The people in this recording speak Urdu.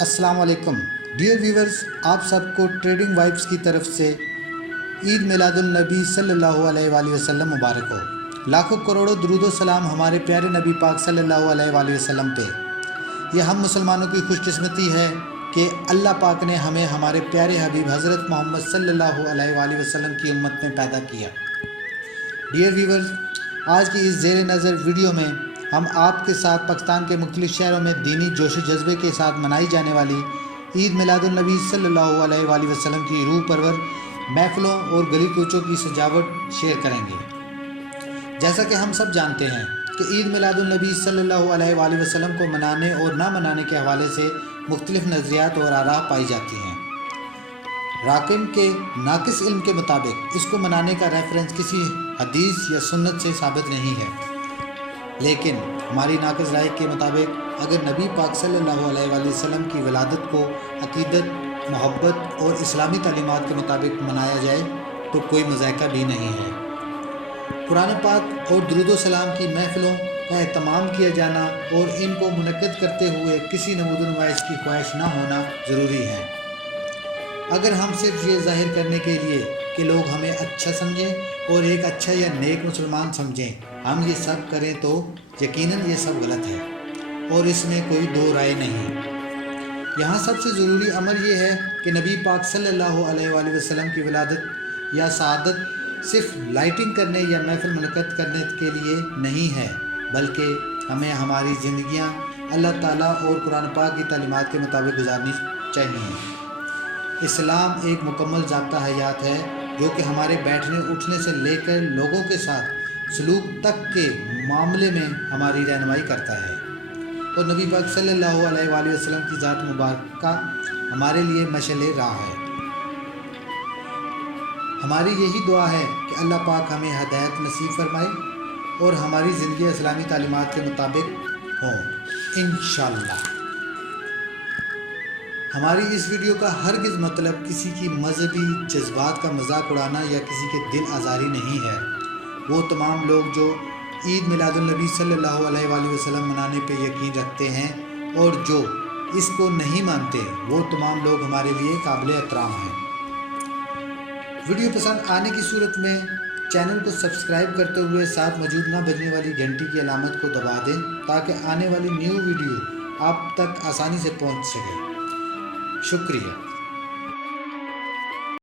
السلام علیکم ڈیئر ویورز، آپ سب کو ٹریڈنگ وائبس کی طرف سے عید میلاد النبی صلی اللہ علیہ وآلہ وسلم مبارک ہو۔ لاکھوں کروڑوں درود و سلام ہمارے پیارے نبی پاک صلی اللہ علیہ وآلہ وسلم پہ۔ یہ ہم مسلمانوں کی خوش قسمتی ہے کہ اللہ پاک نے ہمیں ہمارے پیارے حبیب حضرت محمد صلی اللہ علیہ وآلہ وسلم کی امت میں پیدا کیا۔ ڈیئر ویورز، آج کی اس زیر نظر ویڈیو میں ہم آپ کے ساتھ پاکستان کے مختلف شہروں میں دینی جوش و جذبے کے ساتھ منائی جانے والی عید میلاد النبی صلی اللہ علیہ وآلہ وسلم کی روح پرور محفلوں اور گلی کوچوں کی سجاوٹ شیئر کریں گے۔ جیسا کہ ہم سب جانتے ہیں کہ عید میلاد النبی صلی اللہ علیہ وآلہ وسلم کو منانے اور نہ منانے کے حوالے سے مختلف نظریات اور آراء پائی جاتی ہیں۔ راکم کے ناقص علم کے مطابق اس کو منانے کا ریفرنس کسی حدیث یا سنت سے ثابت نہیں ہے، لیکن ہماری ناقص رائے کے مطابق اگر نبی پاک صلی اللہ علیہ وآلہ وسلم کی ولادت کو عقیدت، محبت اور اسلامی تعلیمات کے مطابق منایا جائے تو کوئی مذائقہ بھی نہیں ہے۔ قرآن پاک اور درود و سلام کی محفلوں کا اہتمام کیا جانا اور ان کو منعقد کرتے ہوئے کسی نمود و نمائش کی خواہش نہ ہونا ضروری ہے۔ اگر ہم صرف یہ ظاہر کرنے کے لیے کہ لوگ ہمیں اچھا سمجھیں اور ایک اچھا یا نیک مسلمان سمجھیں ہم یہ سب کریں تو یقیناً یہ سب غلط ہے اور اس میں کوئی دو رائے نہیں۔ یہاں سب سے ضروری امر یہ ہے کہ نبی پاک صلی اللہ علیہ وآلہ وسلم کی ولادت یا سعادت صرف لائٹنگ کرنے یا محفل منعقد کرنے کے لیے نہیں ہے، بلکہ ہمیں ہماری زندگیاں اللہ تعالیٰ اور قرآن پاک کی تعلیمات کے مطابق گزارنی چاہیے۔ اسلام ایک مکمل ضابطہ حیات ہے جو کہ ہمارے بیٹھنے اٹھنے سے لے کر لوگوں کے ساتھ سلوک تک کے معاملے میں ہماری رہنمائی کرتا ہے، اور نبی پاک صلی اللہ علیہ وآلہ وسلم کی ذات مبارکہ ہمارے لیے مشعل راہ ہے۔ ہماری یہی دعا ہے کہ اللہ پاک ہمیں ہدایت نصیب فرمائے اور ہماری زندگی اسلامی تعلیمات کے مطابق ہوں انشاءاللہ۔ ہماری اس ویڈیو کا ہرگز مطلب کسی کی مذہبی جذبات کا مذاق اڑانا یا کسی کے دل آزاری نہیں ہے۔ وہ تمام لوگ جو عید میلاد النبی صلی اللہ علیہ وآلہ وسلم منانے پہ یقین رکھتے ہیں اور جو اس کو نہیں مانتے، وہ تمام لوگ ہمارے لیے قابل احترام ہیں۔ ویڈیو پسند آنے کی صورت میں چینل کو سبسکرائب کرتے ہوئے ساتھ موجود نہ بجنے والی گھنٹی کی علامت کو دبا دیں تاکہ آنے والی نیو ویڈیو آپ تک آسانی سے پہنچ سکے۔ شکریہ۔